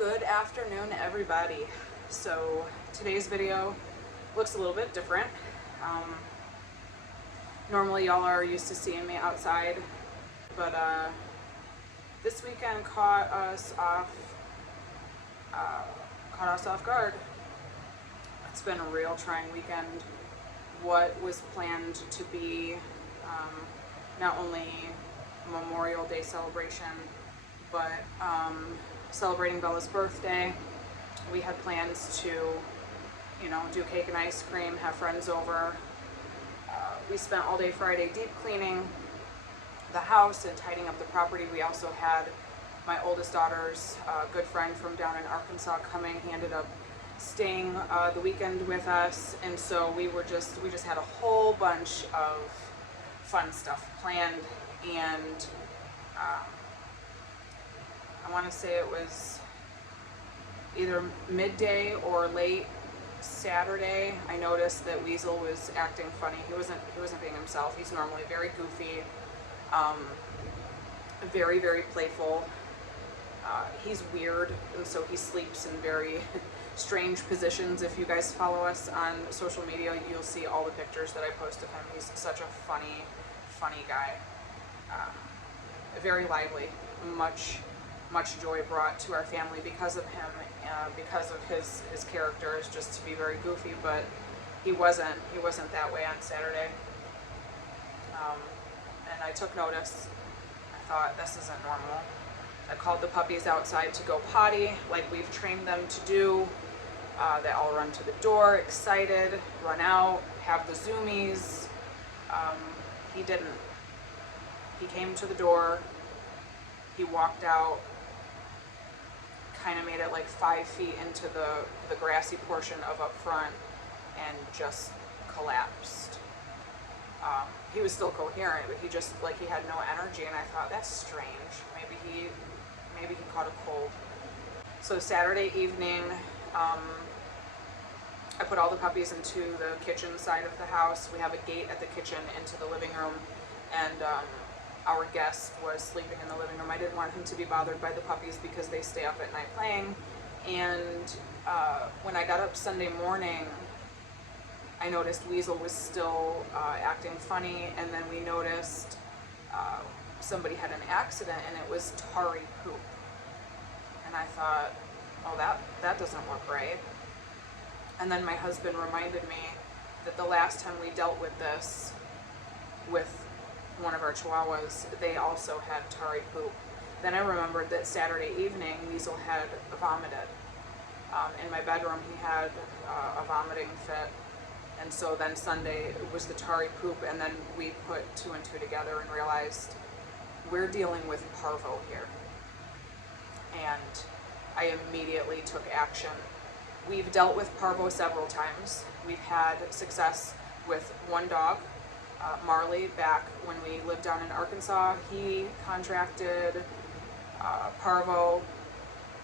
Good afternoon, everybody. So today's video looks a little bit different. Normally y'all are used to seeing me outside, but this weekend caught us off guard. It's been a real trying weekend. What was planned to be not only Memorial Day celebration, but celebrating Bella's birthday. We had plans to, do cake and ice cream, have friends over. We spent all day Friday deep cleaning the house and tidying up the property. We also had my oldest daughter's good friend from down in Arkansas coming. He ended up staying the weekend with us, and so we just had a whole bunch of fun stuff planned. And I want to say it was either midday or late Saturday. I noticed that Weasel was acting funny. He wasn't being himself. He's normally very goofy, very, very playful. He's weird, and so he sleeps in very strange positions. If you guys follow us on social media, you'll see all the pictures that I post of him. He's such a funny guy. Very lively, much joy brought to our family because of him, because of his character is just to be very goofy, but he wasn't that way on Saturday. And I took notice. I thought, this isn't normal. I called the puppies outside to go potty like we've trained them to do. They all run to the door, excited, run out, have the zoomies. He didn't. He came to the door, he walked out, kind of made it like 5 feet into the grassy portion of up front, and just collapsed. He was still coherent, but he had no energy, and I thought, that's strange. Maybe he caught a cold. So Saturday evening, I put all the puppies into the kitchen side of the house. We have a gate at the kitchen into the living room, and our guest was sleeping in the living room. I didn't want him to be bothered by the puppies because they stay up at night playing. And when I got up Sunday morning, I noticed Weasel was still acting funny, and then we noticed somebody had an accident, and it was tarry poop. And I thought, oh, that doesn't look right. And then my husband reminded me that the last time we dealt with this with one of our chihuahuas, they also had tarry poop. Then I remembered that Saturday evening, Weasel had vomited. In my bedroom, he had a vomiting fit. And so then Sunday, it was the tarry poop, and then we put 2 and 2 together and realized we're dealing with parvo here. And I immediately took action. We've dealt with parvo several times. We've had success with one dog, Marley, back when we lived down in Arkansas. He contracted parvo.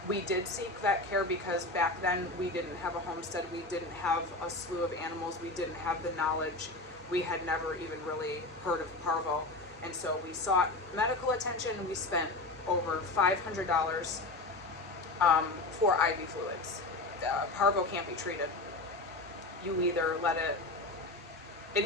We did seek vet care because back then we didn't have a homestead. We didn't have a slew of animals. We didn't have the knowledge. We had never even really heard of parvo. And so we sought medical attention. We spent over $500 for IV fluids. Parvo can't be treated. You either let it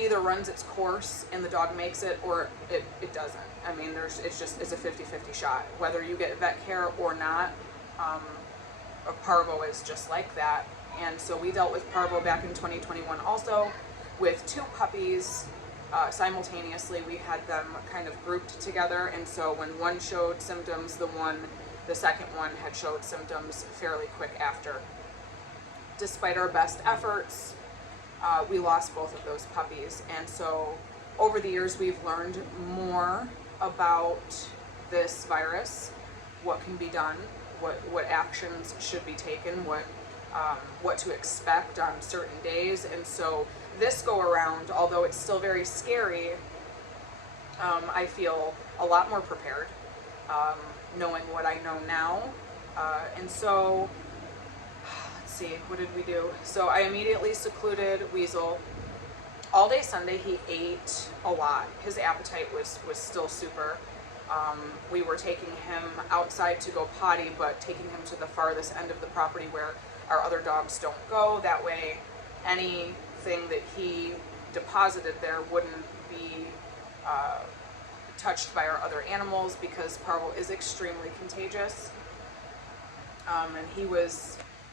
either runs its course and the dog makes it, or it doesn't. I mean, it's a 50-50 shot. Whether you get vet care or not, a parvo is just like that. And so we dealt with parvo back in 2021 also with 2 puppies simultaneously. We had them kind of grouped together, and so when one showed symptoms, the second one had showed symptoms fairly quick after. Despite our best efforts, we lost both of those puppies. And so over the years, we've learned more about this virus, what can be done, what actions should be taken, what to expect on certain days. And so this go around, although it's still very scary, I feel a lot more prepared, knowing what I know now. And so let's see, what did we do? So I immediately secluded Weasel. All day Sunday, he ate a lot. His appetite was still super. We were taking him outside to go potty, but taking him to the farthest end of the property where our other dogs don't go. That way, anything that he deposited there wouldn't be touched by our other animals, because parvo is extremely contagious. And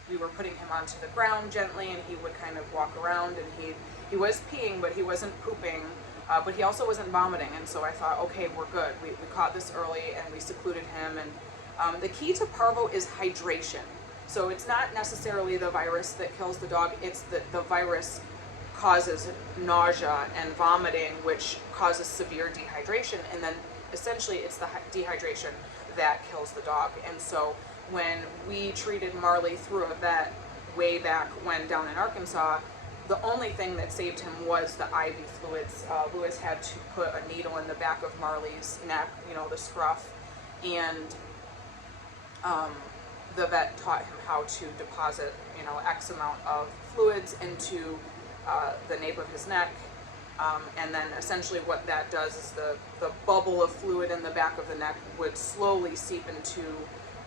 we were putting him onto the ground gently, and he would kind of walk around, and he was peeing, but he wasn't pooping. But he also wasn't vomiting, and so I thought, okay, we're good. We caught this early, and we secluded him. And the key to parvo is hydration. So it's not necessarily the virus that kills the dog, it's that the virus causes nausea and vomiting, which causes severe dehydration, and then essentially it's the dehydration that kills the dog. And so when we treated Marley through a vet way back when down in Arkansas, the only thing that saved him was the IV fluids. Lewis had to put a needle in the back of Marley's neck, the scruff, and the vet taught him how to deposit, X amount of fluids into the nape of his neck. And then essentially what that does is the bubble of fluid in the back of the neck would slowly seep into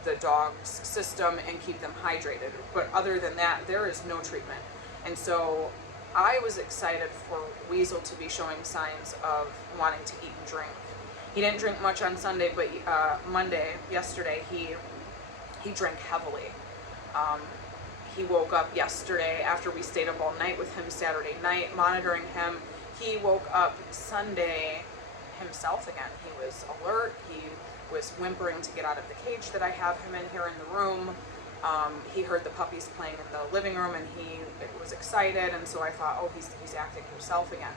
the dog's system and keep them hydrated. But other than that, there is no treatment. And so I was excited for Weasel to be showing signs of wanting to eat and drink. He didn't drink much on Sunday, but yesterday, he drank heavily. He woke up yesterday after we stayed up all night with him Saturday night, monitoring him. He woke up Sunday himself again. He was alert. He was whimpering to get out of the cage that I have him in here in the room. He heard the puppies playing in the living room, and he was excited, and so I thought, oh, he's acting himself again.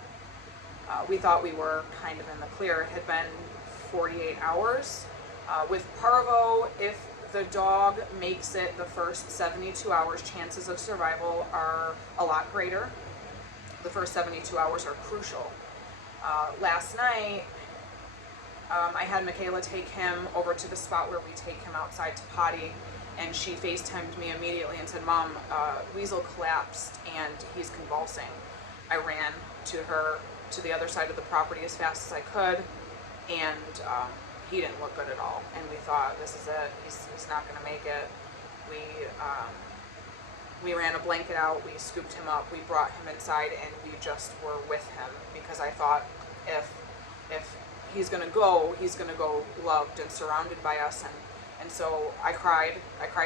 We thought we were kind of in the clear. It had been 48 hours. With parvo, if the dog makes it the first 72 hours, chances of survival are a lot greater. The first 72 hours are crucial. Last night, I had Michaela take him over to the spot where we take him outside to potty, and she FaceTimed me immediately and said, Mom, Weasel collapsed and he's convulsing. I ran to the other side of the property as fast as I could, and he didn't look good at all. And we thought, this is it, he's not gonna make it. We ran a blanket out, we scooped him up, we brought him inside, and we just were with him, because I thought if he's gonna go loved and surrounded by us. And so I cried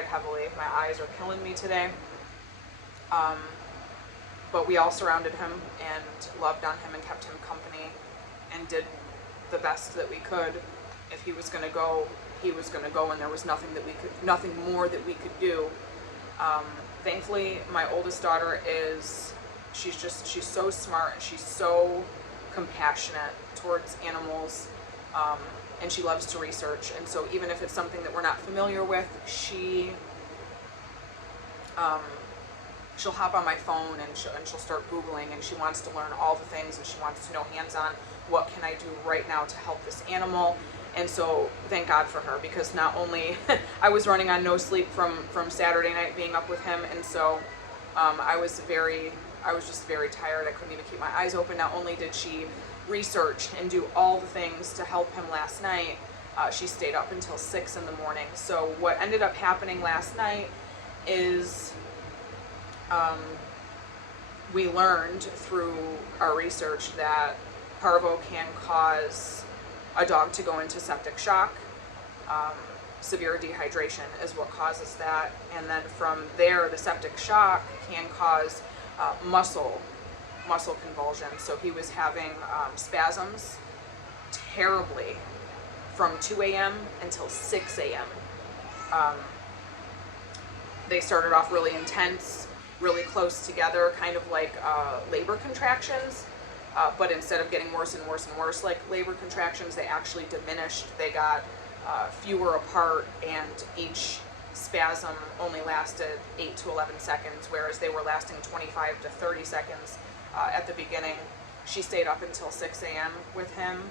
heavily. My eyes are killing me today. But we all surrounded him and loved on him and kept him company and did the best that we could. If he was gonna go, he was gonna go, and there was nothing more that we could do. Thankfully, my oldest daughter she's so smart, and she's so compassionate towards animals. And she loves to research, and so even if it's something that we're not familiar with, she'll hop on my phone and she'll start Googling, and she wants to learn all the things, and she wants to know hands-on, what can I do right now to help this animal. And so thank God for her, because not only I was running on no sleep from Saturday night being up with him, and so I was just very tired. I couldn't even keep my eyes open. Not only did she research and do all the things to help him last night, she stayed up until 6 in the morning. So what ended up happening last night is we learned through our research that parvo can cause a dog to go into septic shock. Severe dehydration is what causes that, and then from there the septic shock can cause muscle convulsions. So he was having spasms terribly from 2 a.m. until 6 a.m. They started off really intense, really close together, kind of like labor contractions, but instead of getting worse and worse and worse like labor contractions, they actually diminished. They got fewer apart, and each spasm only lasted 8 to 11 seconds, whereas they were lasting 25 to 30 seconds at the beginning. She stayed up until 6 a.m. with him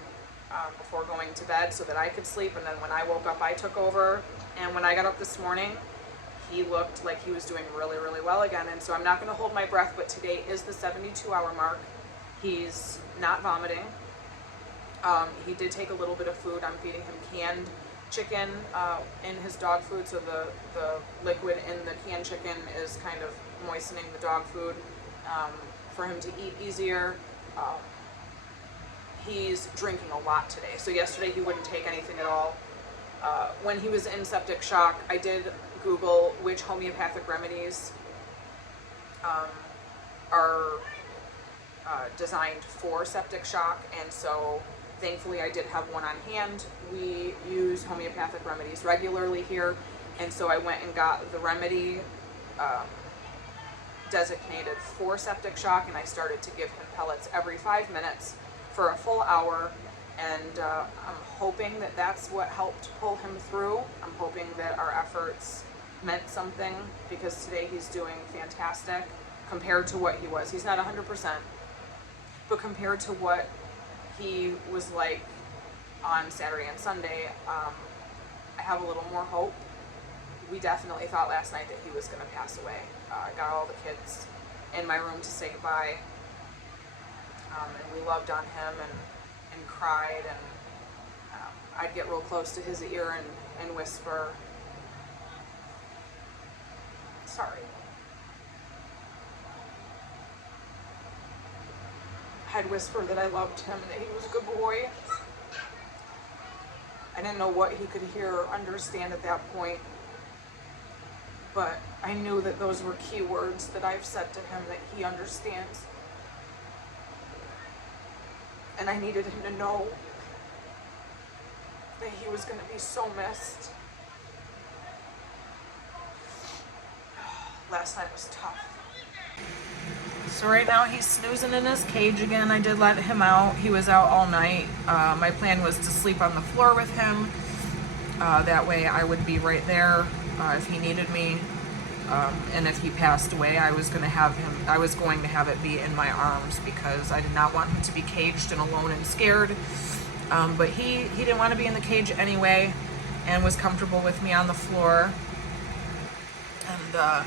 before going to bed so that I could sleep, and then when I woke up, I took over. And when I got up this morning, he looked like he was doing really, really well again. And so I'm not going to hold my breath, but today is the 72-hour mark. He's not vomiting. He did take a little bit of food. I'm feeding him canned chicken in his dog food, so the liquid in the canned chicken is kind of moistening the dog food for him to eat easier. He's drinking a lot today. So yesterday he wouldn't take anything at all. When he was in septic shock, I did Google which homeopathic remedies are designed for septic shock, and so thankfully I did have one on hand. We use homeopathic remedies regularly here, and so I went and got the remedy designated for septic shock, and I started to give him pellets every 5 minutes for a full hour, and I'm hoping that that's what helped pull him through. I'm hoping that our efforts meant something, because today he's doing fantastic compared to what he was. He's not 100%, but compared to what he was like on Saturday and Sunday, I have a little more hope. We definitely thought last night that he was going to pass away. I got all the kids in my room to say goodbye, and we loved on him and cried, and I'd get real close to his ear and whisper, sorry. I'd whisper that I loved him and that he was a good boy. I didn't know what he could hear or understand at that point, but I knew that those were key words that I've said to him that he understands. And I needed him to know that he was going to be so missed. Last night was tough. So right now he's snoozing in his cage again. I did let him out. He was out all night. My plan was to sleep on the floor with him. That way I would be right there if he needed me. And if he passed away, I was going to have it be in my arms, because I did not want him to be caged and alone and scared. But he didn't want to be in the cage anyway, and was comfortable with me on the floor. And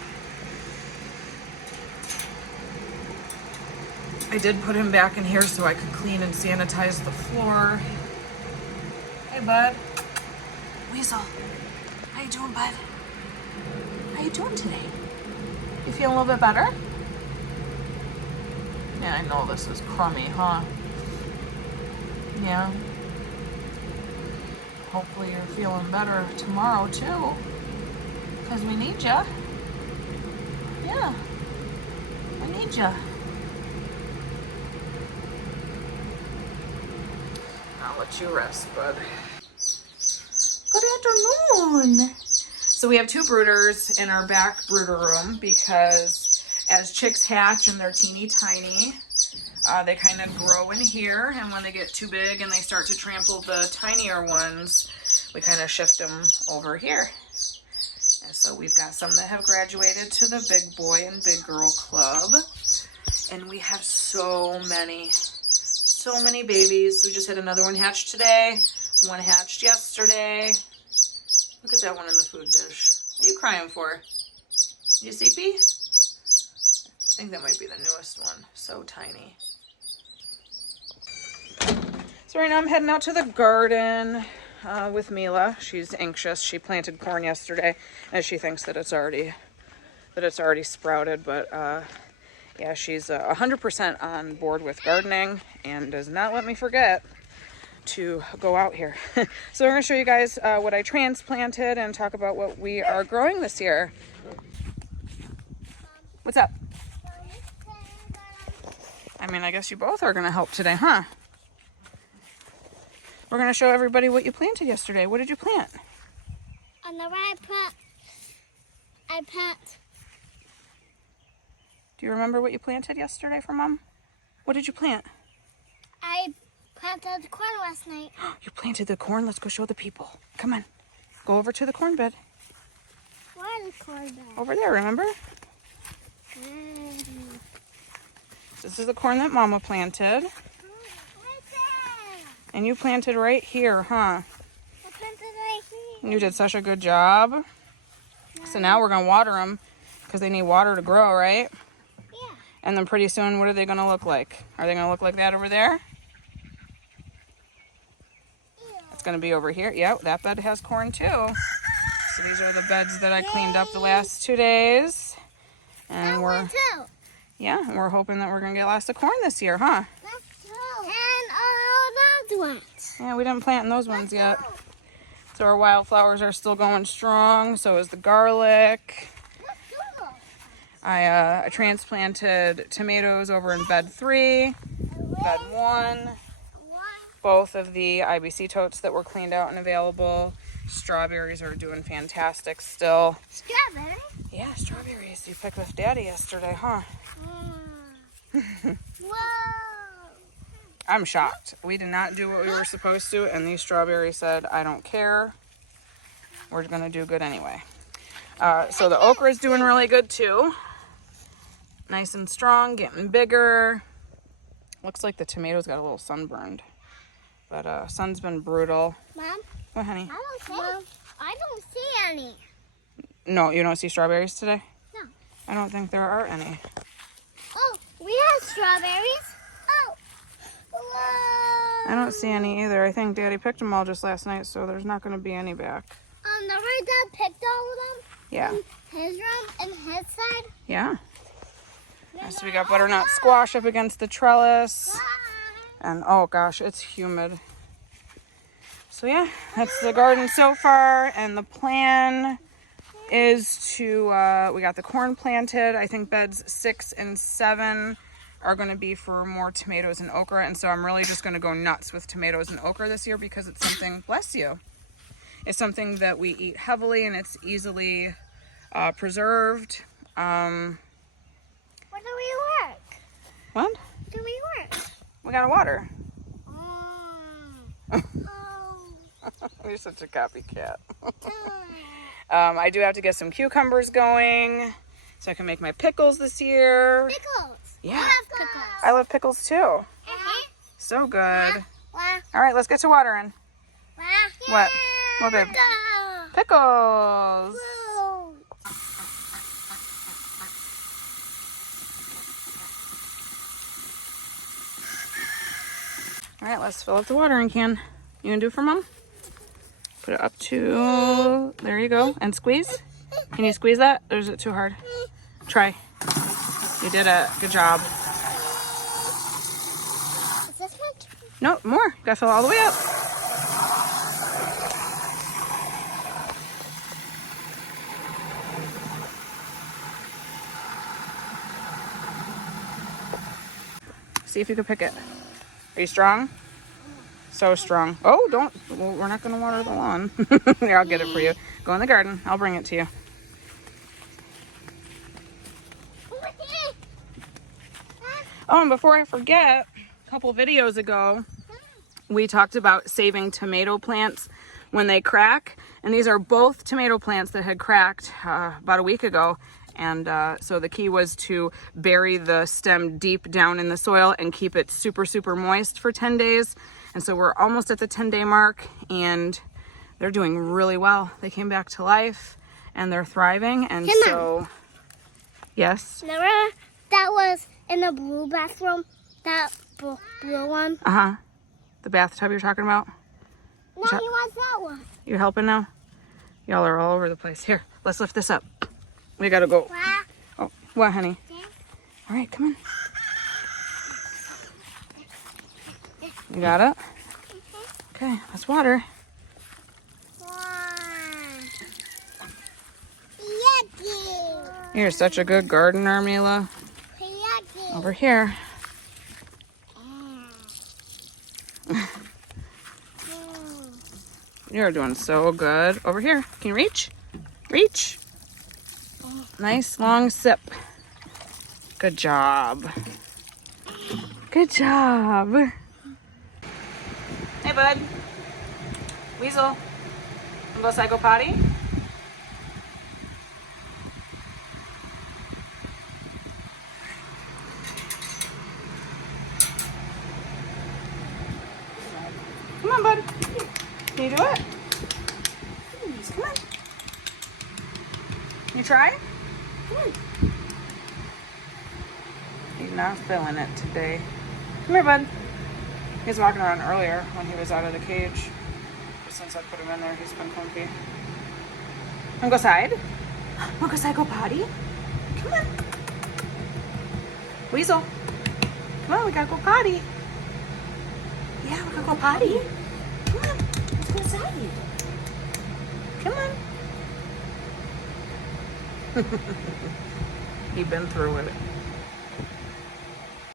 I did put him back in here so I could clean and sanitize the floor. Hey, bud. Weasel. How you doing, bud? How you doing today? You feeling a little bit better? Yeah, I know this is crummy, huh? Yeah. Hopefully you're feeling better tomorrow, too. Because we need ya. Yeah. We need ya. I'll let you rest, bud. Good afternoon. So we have 2 brooders in our back brooder room, because as chicks hatch and they're teeny tiny, they kind of grow in here, and when they get too big and they start to trample the tinier ones, we kind of shift them over here. And so we've got some that have graduated to the big boy and big girl club, and we have so many babies. We just had another one hatch today, one hatched yesterday. Look at that one in the food dish. What are you crying for? You sleepy? I think that might be the newest one. So tiny. So right now I'm heading out to the garden with Mila. She's anxious. She planted corn yesterday, and she thinks that it's already sprouted. But yeah, she's 100% on board with gardening and does not let me forget to go out here. So we're going to show you guys what I transplanted and talk about what we are growing this year. What's up? I mean, I guess you both are going to help today, huh? We're going to show everybody what you planted yesterday. What did you plant? On the right I plant. Do you remember what you planted yesterday for Mom? What did you plant? I planted corn last night. You planted the corn? Let's go show the people. Come on. Go over to the corn bed. Where is the corn bed? Over there, remember? This is the corn that Mama planted. Right there. And you planted right here, huh? I planted right here. You did such a good job. So now we're going to water them, because they need water to grow, right? Yeah. And then pretty soon, what are they going to look like? Are they going to look like that over there? It's gonna be over here. Yep, that bed has corn too. So these are the beds that I cleaned up the last 2 days. And we're hoping that we're gonna get lots of corn this year, huh? And all those ones. Yeah, we didn't plant in those ones yet. So our wildflowers are still going strong. So is the garlic. I transplanted tomatoes over in bed 3, bed 1. Both of the IBC totes that were cleaned out and available. Strawberries are doing fantastic still. Strawberry? Yeah, strawberries. You picked with Daddy yesterday, huh? Whoa. I'm shocked. We did not do what we were supposed to, and these strawberries said, I don't care. We're going to do good anyway. So the okra is doing really good too. Nice and strong, getting bigger. Looks like the tomatoes got a little sunburned. But sun's been brutal. Mom? What, honey? I don't see any. No, you don't see strawberries today? No. I don't think there are any. Oh, we have strawberries. Oh. Whoa. I don't see any either. I think Daddy picked them all just last night, so there's not going to be any back. The right dad picked all of them? Yeah. In his room and his side? Yeah. So we got butternut squash up against the trellis. And oh gosh, it's humid. So yeah, that's the garden so far. And the plan is to, we got the corn planted. I think beds 6 and 7 are going to be for more tomatoes and okra. And so I'm really just going to go nuts with tomatoes and okra this year because it's something, bless you, it's something that we eat heavily and it's easily preserved. Where do we work? What? Do we work? We got to water. Oh. You're such a copycat. I do have to get some cucumbers going so I can make my pickles this year. Pickles. Yeah. I love pickles. I love pickles too. So good. All right, let's get to watering. What? What, babe? Pickles. Whoa. All right, let's fill up the watering can. You gonna do it for Mom? Put it up to, there you go, and squeeze. Can you squeeze that, or is it too hard? Try. You did it. Good job. Is this one? No, more. Gotta fill it all the way up. See if you can pick it. Are you strong? So strong. Oh, don't. Well, we're not going to water the lawn. Here, I'll get it for you. Go in the garden. I'll bring it to you. Oh, and before I forget, a couple videos ago, we talked about saving tomato plants when they crack. And these are both tomato plants that had cracked about a week ago. And so the key was to bury the stem deep down in the soil and keep it super, super moist for 10 days. And so we're almost at the 10-day mark and they're doing really well. They came back to life and they're thriving. And so, yes. Remember that was in the blue bathroom? That blue one? Uh-huh. The bathtub you're talking about? No, he wants that one. You helping now? Y'all are all over the place. Here, let's lift this up. We gotta go. Wow. Oh, what, honey? All right, come on. You got it? Okay, let's water. Yucky. You're such a good gardener, Mila. Yucky. Over here. You're doing so good. Over here. Can you reach? Reach. Nice long sip. Good job. Good job. Hey, bud. Weasel. Wanna go psycho potty? Come on, bud. Can you do it? Come on. You try? He's not feeling it today. Come here, bud. He was walking around earlier when he was out of the cage. since I put him in there. He's been comfy. Wanna go side? Wanna go side, go potty? Come on. Weasel. Come on, we gotta go potty. Yeah, we gotta go potty. Come on, let's go inside. Come on. He's been through it.